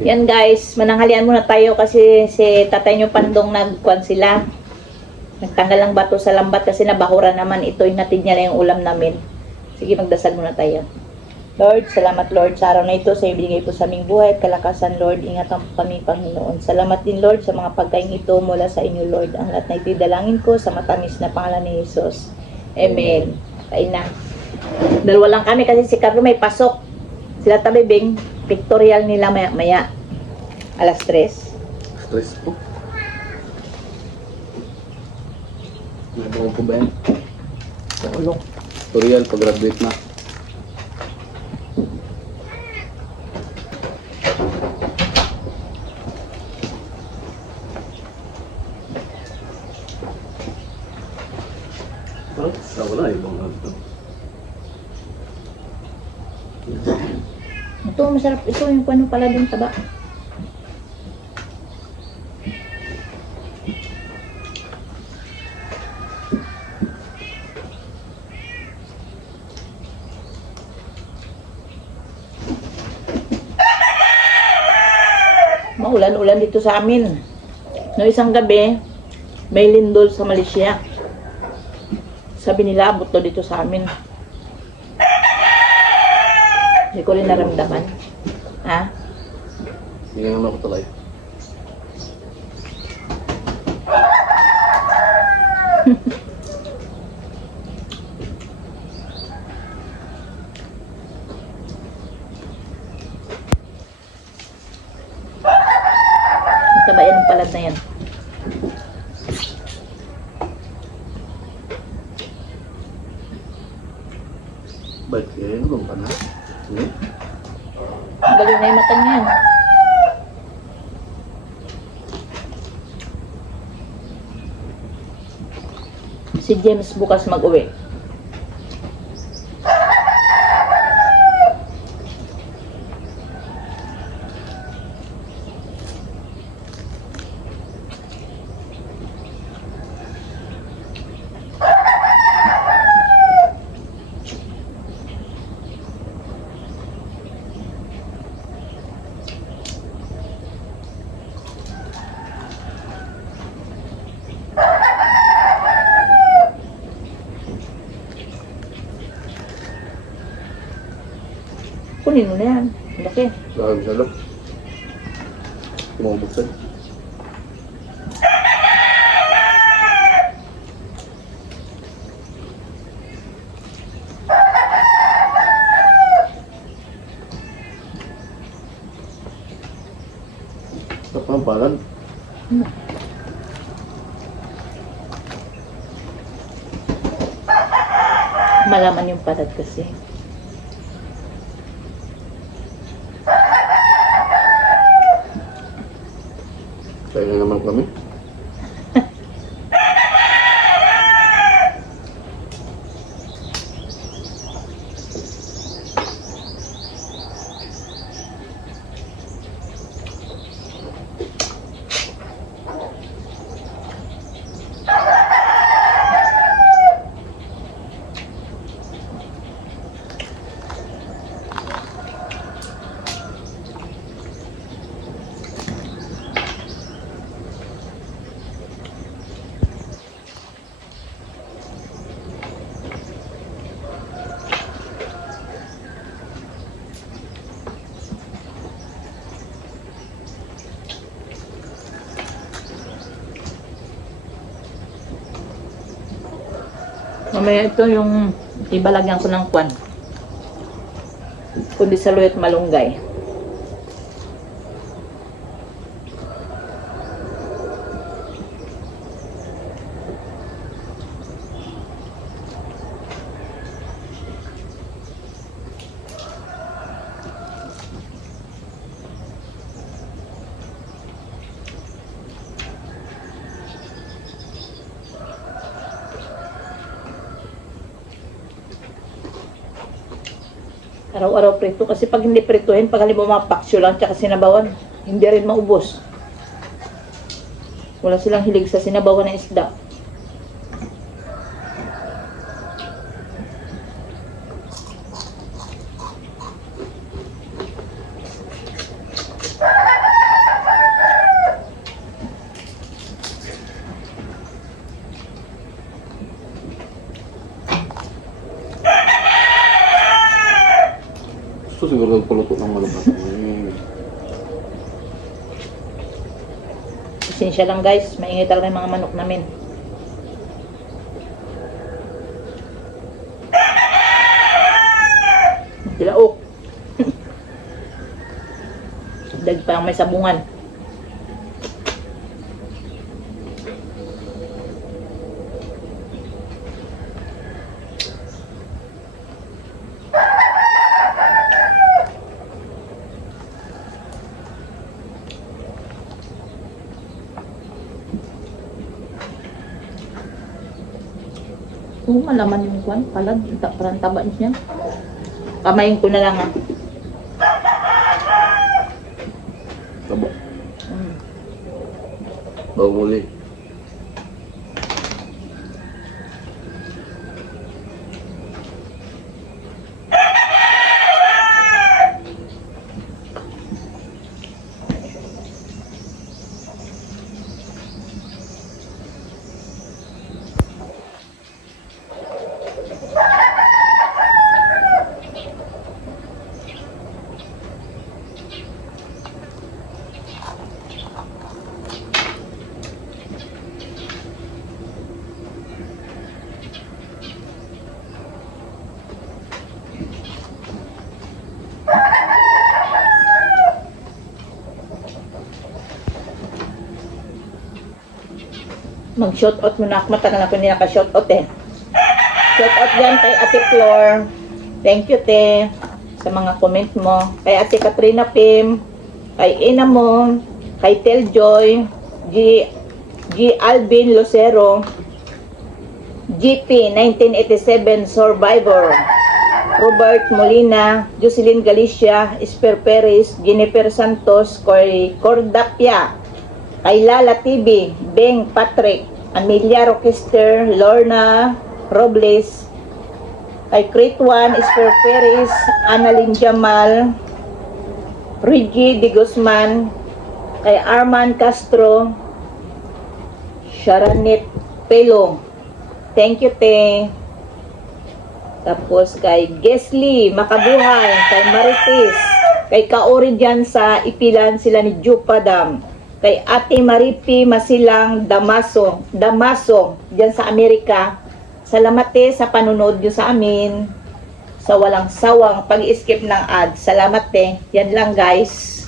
Yan guys, mananghalian muna tayo kasi si tatay nyo Pandong nagkuhan sila. Nagtanggal ng bato sa lambat kasi nabahura naman. Ito inatid niya na yung ulam namin. Sige, magdasal muna tayo. Lord, salamat Lord sa araw na ito sa ibigay po sa aming buhay at kalakasan Lord. Ingatan po kami Panginoon. Salamat din Lord sa mga pagkain ito mula sa inyo Lord. Ang lahat na itidalangin ko sa matamis na pangalan ni Jesus. Amen. Kain na. Dalawa lang kami kasi si Carlo may pasok. Sila tabibing pictorial nila maya. Alas 3. Stress po. Nabawa po ba yan? Ulong. Tutorial pag-graduate na. Sawa na ibang ito. Ito masarap. Ito yung ano pala dun taba. Maulan-ulan dito sa amin. No isang gabi, may lindol sa Malaysia. Sabi nila, abot daw dito sa amin. Hindi ko rin naramdaman. Ha? Hindi nga naman ako talay. Mataba yan ang palad na yan. Ba't kaya yun? Anong ka na? Hindi? Galing na yung mata niyan. Si James bukas mag-uwi. Kunin mo na yan. Laki. Lagi sa loob. Tumabuksan. Sa pampalan. Malaman yung palad kasi. Kaya na naman kami. Mamaya ito yung ibalagyan ko ng kwan. Kundi saloy at malunggay. Araw-araw prito kasi pag hindi prituhin, pag halimbawa mga paksyo lang tsaka sinabawan, hindi rin maubos. Wala silang hilig sa sinabawan ng isda. itong malabas. Pasensya lang guys, maingay talaga yung mga manok namin. Dilaok. Dag pa ang may sabungan. Oo, malaman yung kwan. Palad, parang taba niya. Kamayin ko na lang ah. Taba. Mm. Bago uli. Mag-shoutout muna ako. Matagal na ako hindi naka-shoutout eh. Shoutout dyan kay Ate Flor. Thank you, te. Sa mga comment mo. Kay Ate Katrina Pim. Kay Ina mo. Kay Teljoy. G. Alvin Lucero. GP 1987 Survivor. Robert Molina. Jocelyn Galicia. Esper Perez. Jennifer Santos. Cordapia. Kay Lala TV, Beng Patrick, Amelia Rochester, Lorna Robles, kay Crit1, Esper Perez, Annalyn Jamal, Reggie De Guzman, kay Arman Castro, Sharanet Pelo. Thank you, te. Tapos kay Gesly Makabuhay, kay Marites, kay Kaori dyan sa Ipilan sila ni Jupadam. Kay Ate Maripi Masilang Damaso, dyan sa Amerika. Salamat sa panunod nyo sa amin. Sa walang sawang pag-skip ng ads. Salamat Yan lang guys.